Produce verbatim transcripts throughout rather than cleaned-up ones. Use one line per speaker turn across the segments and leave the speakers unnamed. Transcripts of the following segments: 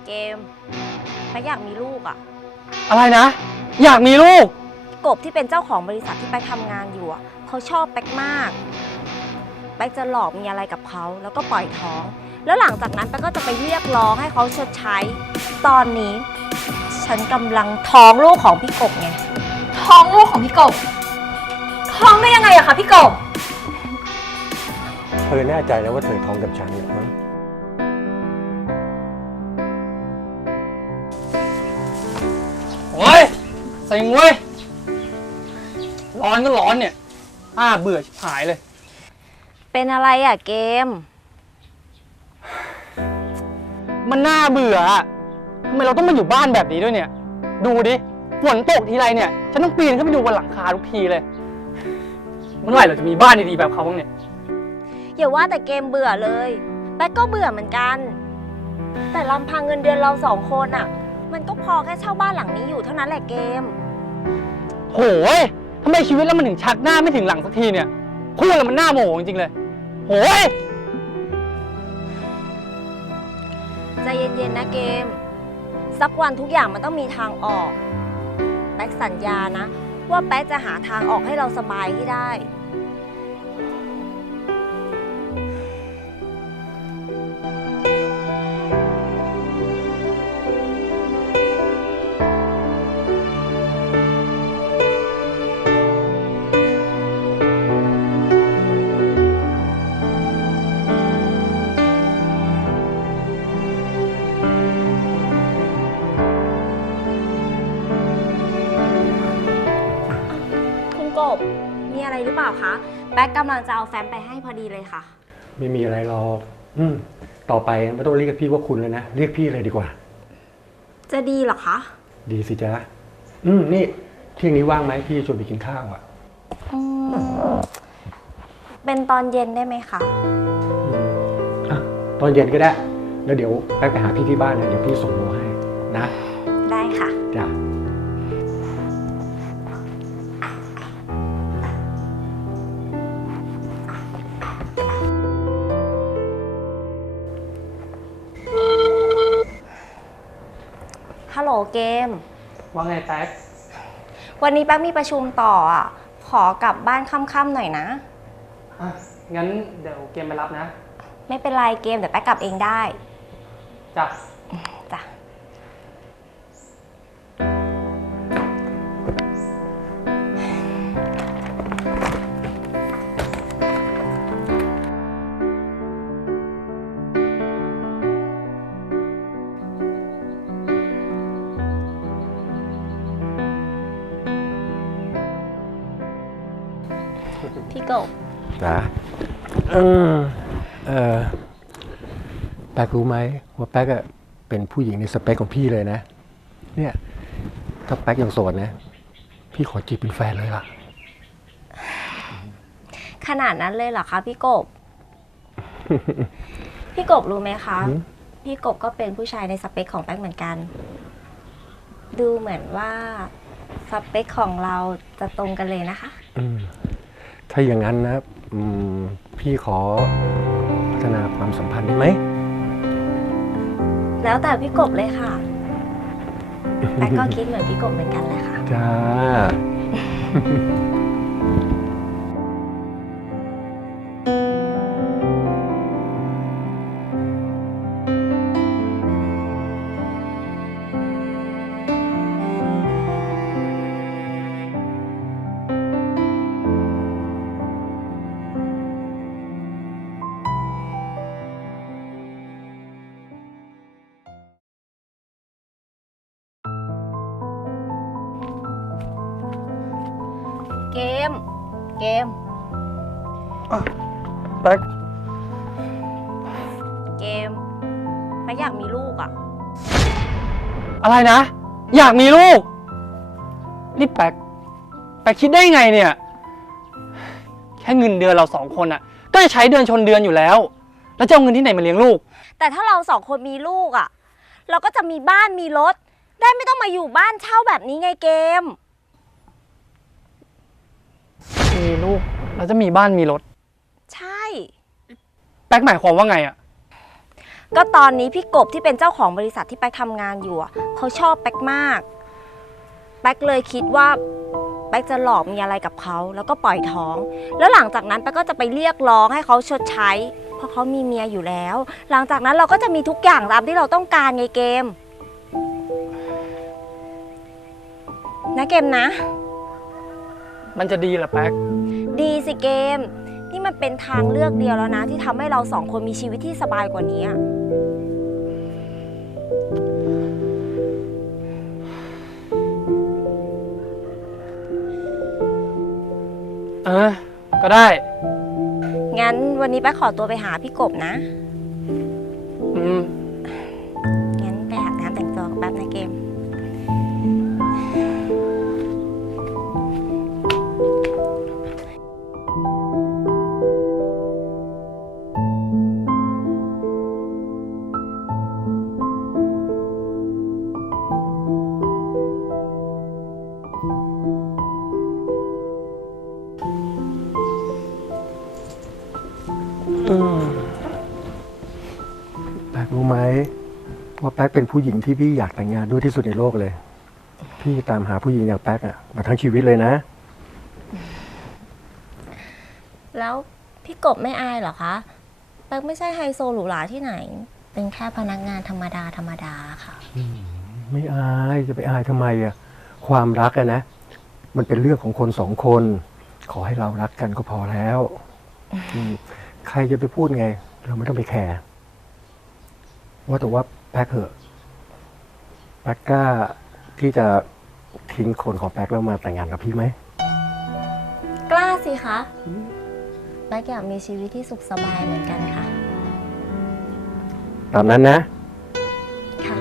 เกมแป๊กอยากมีลูกอ่ะ
อะไรนะอยากมีลูก
กบที่เป็นเจ้าของบริษัทที่แป๊กทำงานอยู่อ่ะเขาชอบแป๊กมากแป๊กจะหลอกมีอะไรกับเขาแล้วก็ปล่อยท้องแล้วหลังจากนั้นแป๊กก็จะไปเรียกร้องให้เขาชดใช้ตอนนี้ฉันกำลังท้องลูกของพี่กบไง
ท้องลูกของพี่กบท้องได้ยังไงอะคะพี่กบ
เธอแน่ใจแล้วว่าเธอท้องกับฉันเนี่ยฮะ
โอ้ยเซ็งเว้ยร้อนก็ร้อนเนี่ยอ้าเบื่อชิบหายเลย
เป็นอะไรอ่ะเกม
มันน่าเบื่ออะทำไมเราต้องมาอยู่บ้านแบบนี้ด้วยเนี่ยดูดิฝนตกทีไรเนี่ยฉันต้องปีนขึ้นไปดูบนหลังคาทุกทีเลยเมื่อไหร่เราจะมีบ้านดีๆแบบเขาบ้างเนี่ย
อย่าว่าแต่เกมเบื่อเลยแป๊กก็เบื่อเหมือนกันแต่ลำพังเงินเดือนเราสองคนอ่ะมันก็พอแค่เช่าบ้านหลังนี้อยู่เท่านั้นแหละเกม
โหยทำไมชีวิตเรามันถึงชักหน้าไม่ถึงหลังสักทีเนี่ยพูดแล้วมันน่าโมโหจริงๆเลยโหย
ใจเย็นๆนะเกมสักวันทุกอย่างมันต้องมีทางออกแป๊กสัญญานะว่าแป๊กจะหาทางออกให้เราสบายให้ได้กบมีอะไรหรือเปล่าคะแป๊กกำลังจะเอาแฟ้มไปให้พอดีเลยค่ะ
ไม่มีอะไรหรอกอืมต่อไปไม่ต้องเรียกพี่ว่าคุณเลยนะเรียกพี่เลยดีกว่า
จะดีเหรอคะ
ดีสิจ๊ะอืมนี่เที่ยงนี้ว่างไหมพี่ชวนไปกินข้าวอ่ะ
อืมเป็นตอนเย็นได้ไหมคะ
อ่ะตอนเย็นก็ได้แล้วเดี๋ยวแป๊กไปหาพี่ที่บ้านนะเดี๋ยวพี่ส่งโลให้นะ
ได้ค่ะ
จ้ะ
ฮัลโหลเกม
ว่าไงแป๊ก
วันนี้แป๊กมีประชุมต่ออ่ะขอกลับบ้านค่ำๆหน่อยนะ
อ่ะงั้นเดี๋ยวเกมไปรับนะ
ไม่เป็นไรเกมเดี๋ยวแป๊กกลับเองได้
จ้ะ
จ้ะพี่กบ
จ้ะเออเออแป๊กรู้ไหมว่าแป๊กอะเป็นผู้หญิงในสเปคของพี่เลยนะเนี่ยถ้าแป๊กยังโสดนะพี่ขอจีบเป็นแฟนเลยล่ะ
ขนาดนั้นเลยเหรอคะพี่กบ พี่กบรู้ไหมคะพี่กบก็เป็นผู้ชายในสเปคของแป๊กเหมือนกันดูเหมือนว่าสเปคของเราจะตรงกันเลยนะคะ
อืมถ้าอย่างนั้นนะอืมพี่ขอพัฒนาความสัมพันธ์ได้ไหม
แล้วแต่พี่กบเลยค่ะแต่ก็คิดเหมือนพี่กบเหมือนกันเลยค่ะ
จ้า
เกมเกม
แป๊ก
เกมแป๊กอยากมีลูกอ่ะ
อะไรนะอยากมีลูกนี่แป๊กแป๊กคิดได้ไงเนี่ยแค่เงินเดือนเราสองคนอ่ะก็จะใช้เดือนชนเดือนอยู่แล้วแล้วจะเอาเงินที่ไหนมาเลี้ยงลูก
แต่ถ้าเราสองคนมีลูกอ่ะเราก็จะมีบ้านมีรถได้ไม่ต้องมาอยู่บ้านเช่าแบบนี้ไงเกม
มีลูกแล้วจะมีบ้านมีรถ
ใช่
แป๊กหมายความว่าไงอ่ะ
ก็ตอนนี้พี่กบที่เป็นเจ้าของบริษัทที่แป๊กทำงานอยู่อะเขาชอบแป๊กมากแป๊กเลยคิดว่าแป๊กจะหลอกมีอะไรกับเขาแล้วก็ปล่อยท้อง แล้วหลังจากนั้นแป๊กก็จะไปเรียกร้องให้เขาชดใช้เพราะเขามีเมียอยู่แล้ว หลังจากนั้นเราก็จะมีทุกอย่างตามที่เราต้องการไงเกมนะเกมนะ
มันจะดีเหรอแป๊ก
ดีสิเกมนี่มันเป็นทางเลือกเดียวแล้วนะที่ทำให้เราสองคนมีชีวิตที่สบายกว่านี้อะ
เออ ก็ได้
งั้นวันนี้แป๊กขอตัวไปหาพี่กบนะ
อืม
งั้นไปอาบน้ำแต่งตัวกันแป๊บนะเกม
แป๊กรู้ไหมว่าแป๊กเป็นผู้หญิงที่พี่อยากแต่งงานด้วยที่สุดในโลกเลย พี่ตามหาผู้หญิงอย่างแป๊กอะมาทั้งชีวิตเลยนะ
แล้วพี่กบไม่อายเหรอคะแป๊กไม่ใช่ไฮโซหรูหราที่ไหน เป็นแค่พนักงานธรรมดาธรรมดาค่ะ
ไม่อายจะไปอายทำไมอะความรักอะนะ มันเป็นเรื่องของคนสองคน ขอให้เรารักกันก็พอแล้วอืมใครจะไปพูดไง เราไม่ต้องไปแคร์ว่าแต่ว่าแป๊กเหอะแป๊กกล้าที่จะทิ้งคนของแป๊กแล้วมาแต่งงานกับพี่ไหม
กล้าสิคะแป๊กอยากมีชีวิตที่สุขสบายเหมือนกันค่ะ
ตามนั้นนะ
ค่ะ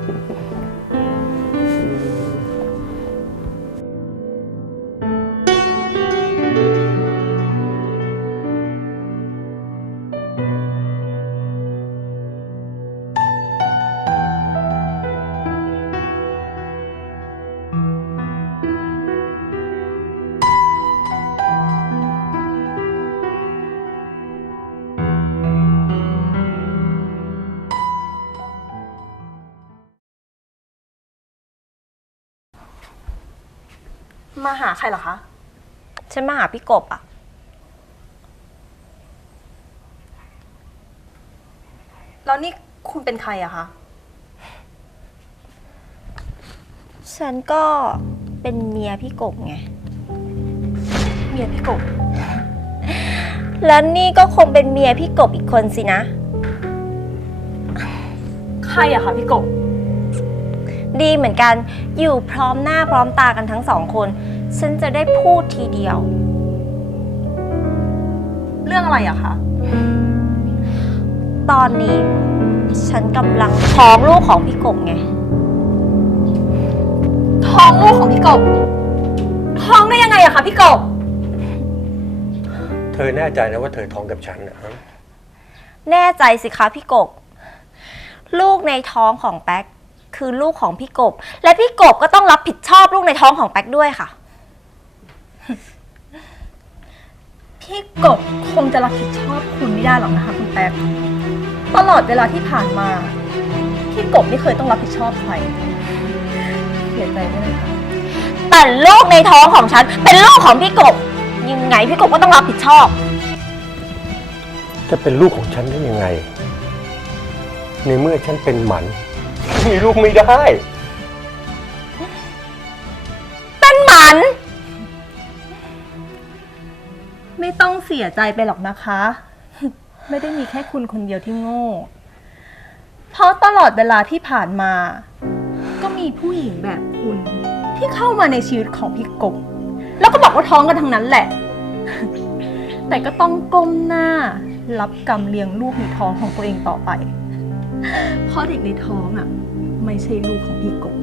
มาหาใครเหรอคะ
ฉันมาหาพี่กบอะ
แล้วนี่คุณเป็นใครอะคะ
ฉันก็เป็นเมียพี่กบไง
เมียพี่กบ
แล้วนี่ก็คงเป็นเมียพี่กบอีกคนสินะ
ใครอะคะพี่กบ
ดีเหมือนกัน อยู่พร้อมหน้าพร้อมตากันทั้งสองคน ฉันจะได้พูดทีเดียว
เรื่องอะไรอะคะ
ตอนนี้ฉันกำลังท้องลูกของพี่กบไง
ท้องลูกของพี่กบ ท้องได้ยังไงอะคะพี่กบ
เธอแน่ใจนะว่าเธอท้องกับฉันนะ
แน่ใจสิคะพี่กบ ลูกในท้องของแป๊กคือลูกของพี่กบ และพี่กบก็ต้องรับผิดชอบลูกในท้องของแป๊กด้วยค่ะ
พี่กบคงจะรับผิดชอบคุณไม่ได้หรอกนะคะคุณแป๊กตลอดเวลาที่ผ่านมา พี่กบไม่เคยต้องรับผิดชอบใครเสียใจด้วยนะคะ
แต่ลูกในท้องของฉันเป็นลูกของพี่กบ ยังไงพี่กบก็ต้องรับผิดชอบ
จะเป็นลูกของฉันได้ยังไง ในเมื่อฉันเป็นหมัน มีลูกไม่ได้
เป็นหมัน
ไม่ต้องเสียใจไปหรอกนะคะ ไม่ได้มีแค่คุณคนเดียวที่โง่ เพราะตลอดเวลาที่ผ่านมา ก็มีผู้หญิงแบบคุณที่เข้ามาในชีวิตของพี่กบ แล้วก็บอกว่าท้องกันทั้งนั้นแหละ แต่ก็ต้องก้มหน้ารับกรรมเลี้ยงลูกในท้องของตัวเองต่อไป เพราะเด็กในท้องอ่ะ ไม่ใช่ลูกของพี่กบ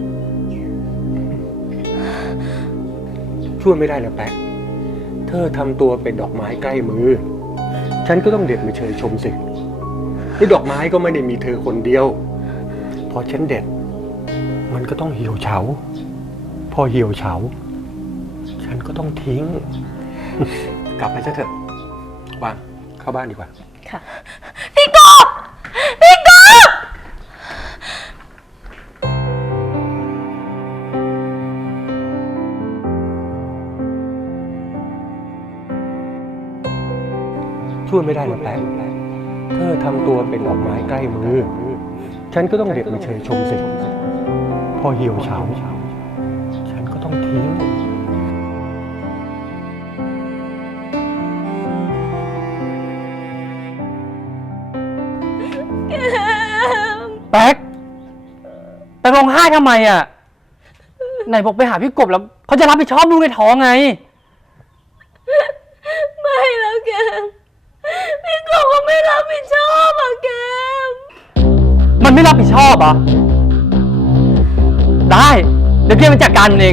ช่วยไม่ได้นะแป๊ก เธอทำตัวเป็นดอกไม้ใกล้มือ ฉันก็ต้องเด็ดมาเชยชมสิที่ดอกไม้ก็ไม่ได้มีเธอคนเดียว พอฉันเด็ด มันก็ต้องเหี่ยวเฉา พอเหี่ยวเฉา ฉันก็ต้องทิ้ง กลับไปซะเถอะวางเข้าบ้านดีกว่า
ค่ะ
พี่กบ พี่กบ
ช่วยไม่ได้นะแป๊กเธอทำตัวเป็นดอกไม้ใกล้มือ ฉันก็ต้องเด็ดมาเชยชมสิพอเหี่ยวเฉาฉันก็ต้องทิ้ง
แป๊กแป๊กร้องไห้ทำไมอ่ะ ไหนบอกไปหาพี่กบแล้วเขาจะรับผิดชอบลูกในท้องไง
ไม่แล้วแกมพี่กบก็ไม่รับผิดชอบอ่ะแกม
มันไม่รับผิดชอบเหรอ่ะ ได้ เดี๋ยวเกมมันจัดการมันเอง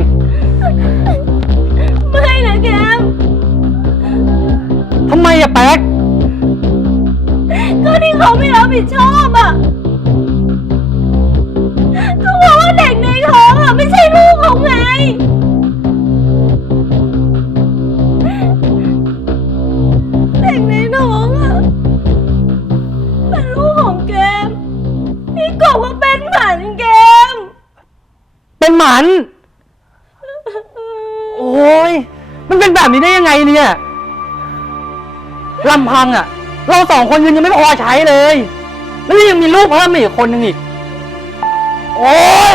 ไม่นะแกม
ทำไมอะแป๊ก
ก็ที่เขาไม่รับผิดชอบอ่ะก็เพราะว่าเด็กในท้องอ่ะไม่ใช่ลูกเขาไงเด็กในท้องอ่ะเป็นลูกของแกมพี่กบก็เป็นหมันแกม
เป็นหมัน โอ้ย มันเป็นแบบนี้ได้ยังไงเนี่ยลำพังอ่ะ เราสองคนเงินยังไม่พอใช้เลย แล้วนี่ยังมีลูกเพิ่มมาอีกคนนึงอีก โอ้ย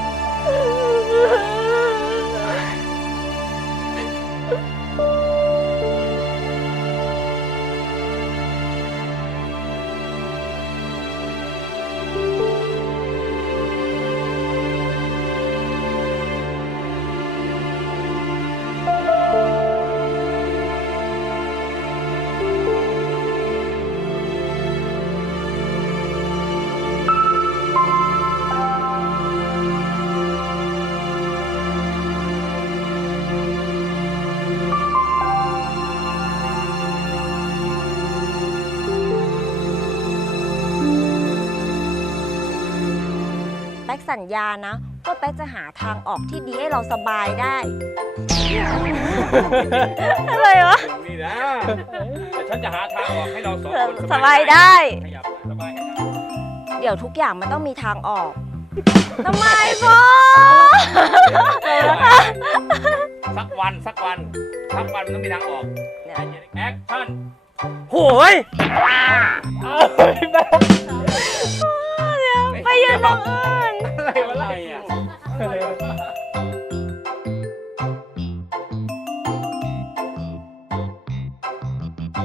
แป๊กสัญญานะว่าแป๊กจะหาทางออกที่ดีให้เราสบายได้ อะไรวะ
นี่นะแต่ฉันจะหาทางออกให้เราสองคน
สบายได้
ขยับสบายให้ได้
เดี๋ยวทุกอย่างมันต้องมีทางออกทำไมพ่อ
สักวันสักวันสักวันมันต้องมีทางออก
เนี่ย
แอคชั่น
โหย
ไปยืนตรงอื่น